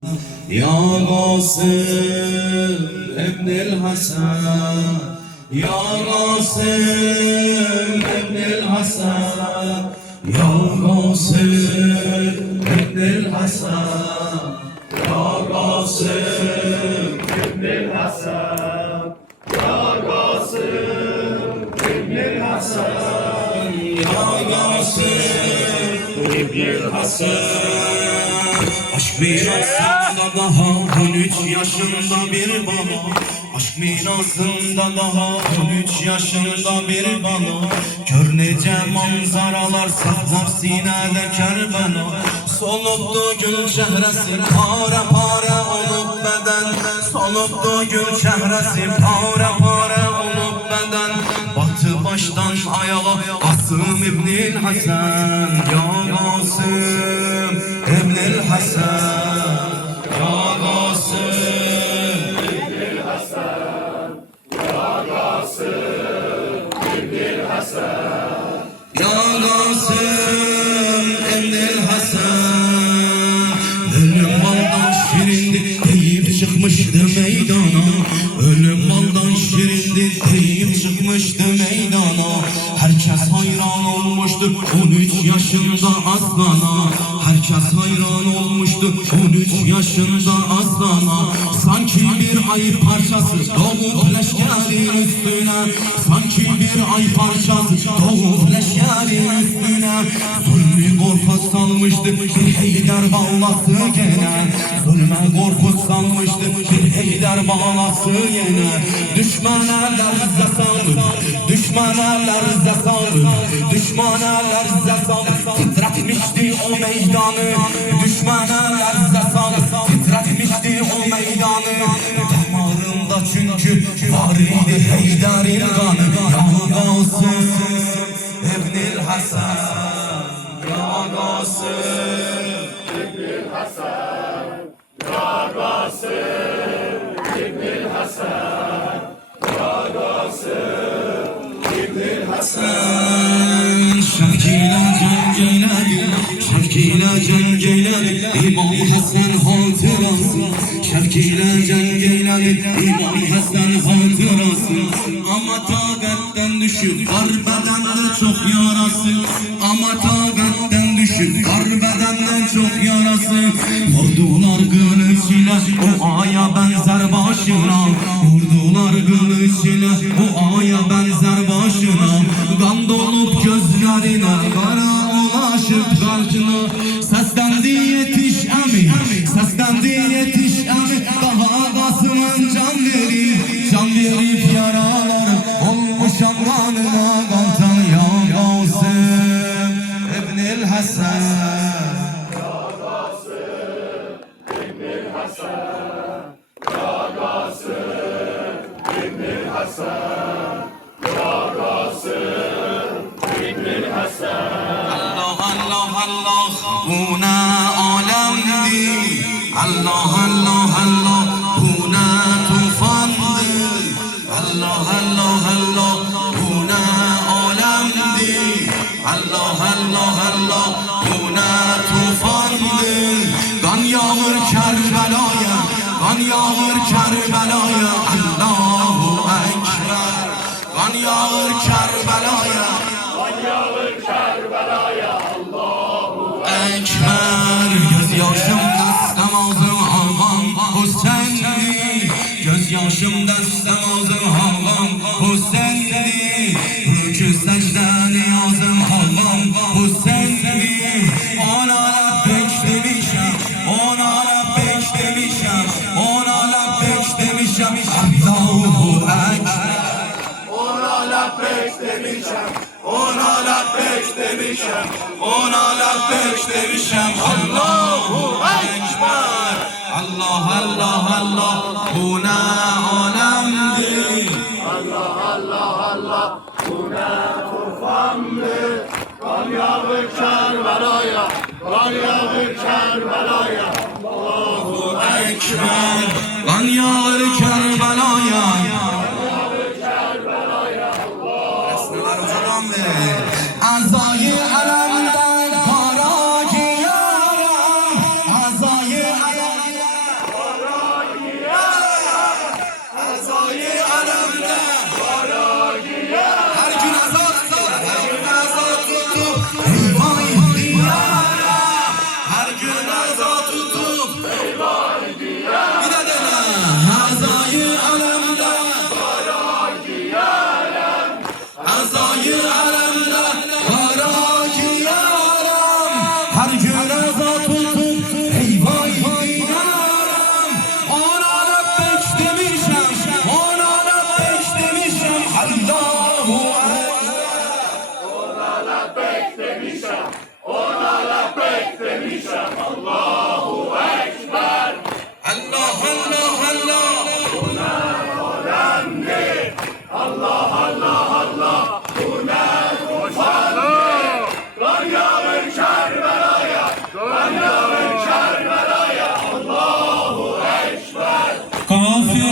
Ya Qasim ibn Hasan, Ya Qasim ibn Hasan, Ya Qasim ibn Hasan, Ya Qasim ibn Hasan, Ya Qasim ibn Hasan, Ya Qasim ibn Hasan. Aşk mirasında daha 13 yaşında bir baba, aşk mirasında daha 13 yaşında bir baba, kör nece manzaralar saklar sinede Kerbela. Soluptu gül çehresi pare pare olup beden, soluptu gül çehresi pare pare olup beden, battı baştan ayağa Kasım İbn Hasan, Ya Qasim İbn Hasan, Ya Qasim İbn Hasan, Ya Qasim İbn Hasan, Ya Qasim İbn Hasan. Ölüm baldan şirindi deyip çıkmıştı meydana, ölüm baldan şirindi deyip çıkmıştı meydana. Herkes hayran olmuştu 13 yaşında aslana, herkes hayran olmuştu 13 yaşında aslana. Sanki bir ay parçası doğup leşkerin üstüne, sanki bir ay parçası doğup leşkerin üstüne. Zulmü korku salmıştı bir Heydar bağlası gene, zulme korku salmıştı bir Heydar bağlası gene. Düşmaneler zesalı, düşmaneler zesalı, düşmaneler zesalı titretmişti o meydanı, düşmaneler zesalı titretmişti o meydanı. Damarında çünkü var idi Heydar'ın kanı. Ya Qasim İbn Hasan, Ya Qasim İbn Hasan, Ya Qasim İbn Hasan, Ya Qasim İbn Hasan. Şevkiyle cengeyledi, şevkiyle cengeyledi İmam Hasan hatırası, şevkiyle cengeyledi İmam Hasan hatırası. Ama taqattan düşüp var bedende çok yarası, ama taqattan düşüp var bedende çok yarası. Vurdular kılıç ile o aya benzer başına, vurdular kılıç ile o aya benzer başına. Kan dolup gözlerine kara ulaşıp karşına. Seslendi yetiş emi, seslendi yetiş emi. Daha Kasım'ın can verip yaralar olmuş kanına kantan. Ya Qasim İbn Hasan, Ya Qasim İbn Hasan, Ya Qasim İbn Hasan, Ya Qasim İbn Hasan. Allah Allah Allah buna alemdir, Allah Allah Allah buna tufandır, Allah Allah Allah buna alemdir, Allah Allah Allah buna tufandır. Kan yağır Kerbela'ya, kan yağır Kerbela'ya, Allahu Ekber. Kan yağır Kerbela'ya, kan yağır Kerbela'ya, Allahu Ekber. Göz yaşımda namazım ağam Hüseyin'di, göz yaşımda namazım ağam Hüseyin'di. Rükû secde niyazım ağam Hüseyin'di. Ona lebbek demişem, ona lebbek demişem, ona lebbek demişem, Allahu Ekber. Ona lebbek demişem, ona lebbek demişem, ona lebbek demişem, Allahu Ekber. Allah Allah Allah buna alemdir, Allah Allah Allah buna tufandır. Kan yağır Kerbela'ya, kan yağır Kerbela'ya, Allahu Ekber. Kan yağır Kerbela'ya, azayı alemden para giyerim, azayı alemden Afiyet